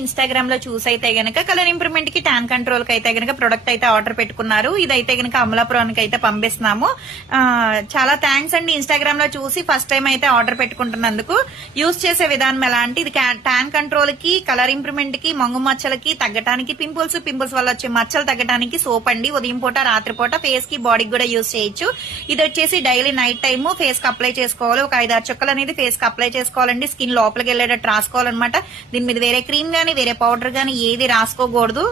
Instagram లో చూసైతే గనక colour improvement కి ట్యాన్ కంట్రోల్ కి అయితే గనక ప్రొడక్ట్ అయితే ఆర్డర్ పెట్టుకున్నారు. ఇదైతే గనక అమలాపురానికి అయితే పంపిస్తున్నాము. చాలా థ్యాంక్స్ అండి. ఇన్స్టాగ్రామ్ లో చూసి ఫస్ట్ టైం అయితే ఆర్డర్ పెట్టుకుంటున్నందుకు. యూజ్ చేసే విధానం ఎలా అంటే, ఇది ట్యాన్ కంట్రోల్ కి, కలర్ ఇంప్రూవ్మెంట్ కి, మంగు మచ్చలకి తగ్గడానికి, పింపుల్స్ వల్ల వచ్చే మచ్చలు తగ్గడానికి సోప్ అండి. ఉదయం పూట, రాత్రి పూట ఫేస్ కి, బాడీకి కూడా యూజ్ చేయొచ్చు. ఇది వచ్చేసి డైలీ నైట్ టైమ్ ఫేస్ కి అప్లై చేసుకోవాలి. ఒక 5-6 చుక్కలు అనేది ఫేస్ కి అప్లై చేసుకోవాలండి. స్కిన్ లోపలికి వెళ్ళేటట్టు రాసుకోవాలన్నమాట. దీని మీద వేరే క్రీమ్ గానీ, వేరే పౌడర్ గానీ ఏది రాసుకోకూడదు.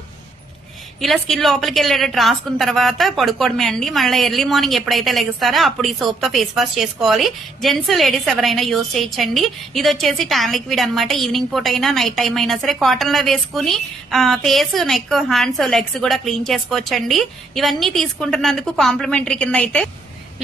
ఇలా స్కిన్ లోపలికి వెళ్ళేటట్టు రాసుకున్న తర్వాత పడుకోవడమే అండి. మళ్ళీ ఎర్లీ మార్నింగ్ ఎప్పుడైతే లెగుస్తారో అప్పుడు ఈ సోప్ తో ఫేస్ వాష్ చేసుకోవాలి. జెంట్స్, లేడీస్ ఎవరైనా యూజ్ చేయొచ్చండి. ఇది వచ్చేసి టాన్ లిక్విడ్ అనమాట. ఈవినింగ్ పూట అయినా, నైట్ టైం అయినా సరే కాటన్ లో వేసుకుని ఫేస్, నెక్, హ్యాండ్స్, లెగ్స్ కూడా క్లీన్ చేసుకోవచ్చండి. ఇవన్నీ తీసుకుంటున్నందుకు కాంప్లిమెంటరీ కింద అయితే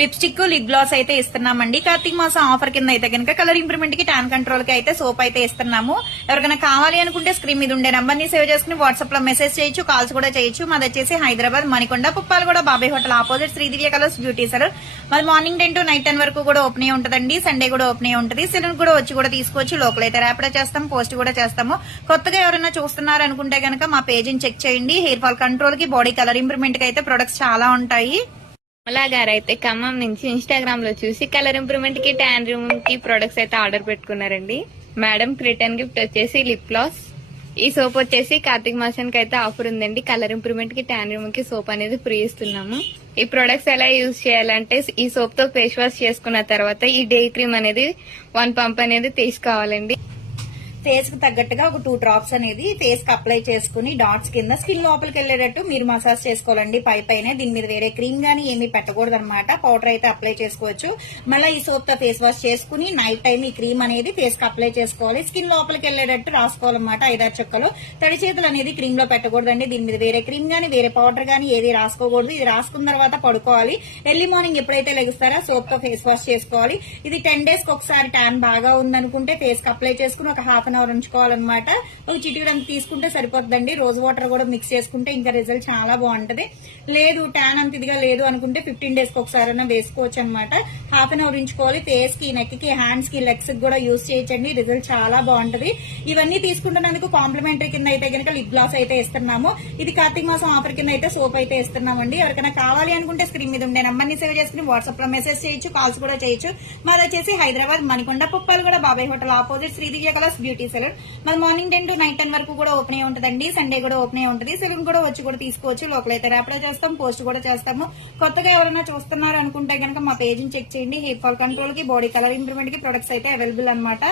లిప్స్టిక్, లిప్ గ్లాస్ అయితే ఇస్తున్నామండి. కార్తీక మాసం ఆఫర్ కింద అయితే కనుక కలర్ ఇంప్రూవ్మెంట్ కి, ట్యాన్ కంట్రోల్ కి అయితే సోప్ అయితే ఇస్తున్నాము. ఎవరికైనా కావాలి అనుకుంటే స్క్రీన్ మీద ఉండే నంబర్ ని సేవ్ చేసుకుని వాట్సాప్ లో మెసేజ్ చేయొచ్చు, కాల్స్ కూడా చేయొచ్చు. మాది వచ్చేసి Hyderabad Manikonda, Puppalaguda, Babai hotel opposite Sridivya colours beauty salon. మాది మార్నింగ్ 10 to నైట్ 10 వరకు కూడా ఓపెన్ అయి ఉంటుందండి. సండే కూడా ఓపెన్ అయి ఉంటుంది. సెలూన్ కూడా వచ్చి కూడా తీసుకోవచ్చు. లోకల్ అయితే ర్యాపిడో చేస్తాం, పోస్ట్ కూడా చేస్తాము. కొత్తగా ఎవరైనా చూస్తున్నారు అనుకుంటే కనుక మా పేజీని చెక్ చేయండి. హెయిర్ ఫాల్ కంట్రోల్ కి, బాడీ కలర్ ఇంప్రూవ్మెంట్ కి అయితే ప్రొడక్ట్స్ చాలా ఉంటాయి. అమలా గారు అయితే ఖమ్మం నుంచి ఇన్స్టాగ్రామ్ లో చూసి కలర్ ఇంప్రూవ్మెంట్ కి, ట్యాన్ రిమూవ్ కి ప్రొడక్ట్స్ అయితే ఆర్డర్ పెట్టుకున్నారండి. మేడం రిటర్న్ గిఫ్ట్ వచ్చేసి లిప్ గ్లాస్. ఈ సోప్ వచ్చేసి కార్తీక మాసానికి అయితే ఆఫర్ ఉందండి. కలర్ ఇంప్రూవ్మెంట్ కి, ట్యాన్ రిమూవ్ కి సోప్ అనేది ఫ్రీ ఇస్తున్నాము. ఈ ప్రొడక్ట్స్ ఎలా యూజ్ చేయాలంటే, ఈ సోప్ తో ఫేస్ వాష్ చేసుకున్న తర్వాత ఈ డే క్రీమ్ అనేది 1 పంప్ అనేది తీసుకోవాలండి. ఫేస్ కు తగ్గట్టుగా ఒక 2 డ్రాప్స్ అనేది ఫేస్ కి అప్లై చేసుకుని డాట్స్ కింద స్కిన్ లోపలికి వెళ్లేటట్టు మీరు మసాజ్ చేసుకోవాలండి. పైన దీని మీద వేరే క్రీమ్ గానీ ఏమీ పెట్టకూడదు అనమాట. పౌడర్ అయితే అప్లై చేసుకోవచ్చు. మళ్ళీ ఈ సోప్ తో ఫేస్ వాష్ చేసుకుని నైట్ టైం ఈ క్రీమ్ అనేది ఫేస్ కి అప్లై చేసుకోవాలి. స్కిన్ లోపలికి వెళ్లేటట్టు రాసుకోవాలన్నమాట. 5-6 చుక్కలు. తడి చేతులు అనేది క్రీమ్ లో పెట్టకూడదండి. దీని మీద వేరే క్రీమ్ గానీ, వేరే పౌడర్ గానీ ఏది రాసుకోకూడదు. ఇది రాసుకున్న తర్వాత పడుకోవాలి. ఎర్లీ మార్నింగ్ ఎప్పుడైతే లెగుస్తారో సోప్ తో ఫేస్ వాష్ చేసుకోవాలి. ఇది 10 days కి ఒకసారి ట్యాన్ బాగా ఉందనుకుంటే ఫేస్ కి అప్లై చేసుకుని ఒక హాఫ్ అన్ అవర్ ఉంచుకోవాలన్నమాట. ఒక చిటికెడు అంత తీసుకుంటే సరిపోతుందండి. రోజ్ వాటర్ కూడా మిక్స్ చేసుకుంటే ఇంకా రిజల్ట్ చాలా బాగుంటది. లేదు ట్యాన్ అంత ఇదిగా లేదు అనుకుంటే 15 days కి ఒకసారి వేసుకోవచ్చు అనమాట. హాఫ్ అన్ అవర్ ఉంచుకోవాలి. ఫేస్ కి, నెక్ కి, హ్యాండ్స్ కి, లెగ్స్ కి కూడా యూజ్ చేయొచ్చండి. రిజల్ట్ చాలా బాగుంటది. ఇవన్నీ తీసుకుంటున్నందుకు కాంప్లిమెంటరీ కింద అయితే కనుక లిప్ గ్లాస్ అయితే ఇస్తున్నాము. ఇది కార్తీక మాసం ఆఫర్ కింద అయితే సోప్ అయితే ఇస్తున్నామండి. ఎవరికైనా కావాలి అనుకుంటే స్క్రీన్ మీద ఉండే నంబర్ ని సేవ్ చేసుకుని వాట్సాప్ లో మెసేజ్ చేయొచ్చు, కాల్స్ కూడా చేయొచ్చు. మాది వచ్చేసి Hyderabad Manikonda, Puppalaguda, Babai hotel opposite Sridivya colours beauty salon. మరి మార్నింగ్ 10 to నైట్ 10 వరకు కూడా ఓపెన్ అయి ఉంటుందండి. సండే కూడా ఓపెన్ అయి ఉంటుంది. సెలూన్ కూడా వచ్చి కూడా తీసుకోవచ్చు. లోకల్ అయితే ర్యాపిడో చేస్తాం, పోస్ట్ కూడా చేస్తాము. కొత్తగా ఎవరైనా చూస్తున్నారు అనుకుంటే కనుక మా పేజీని చెక్ చేయండి. హెయిర్ ఫాల్ కంట్రోల్ కి, బాడీ కలర్ ఇంప్రూవ్మెంట్ కి ప్రొడక్ట్స్ అయితే అవైలబుల్ అనమాట.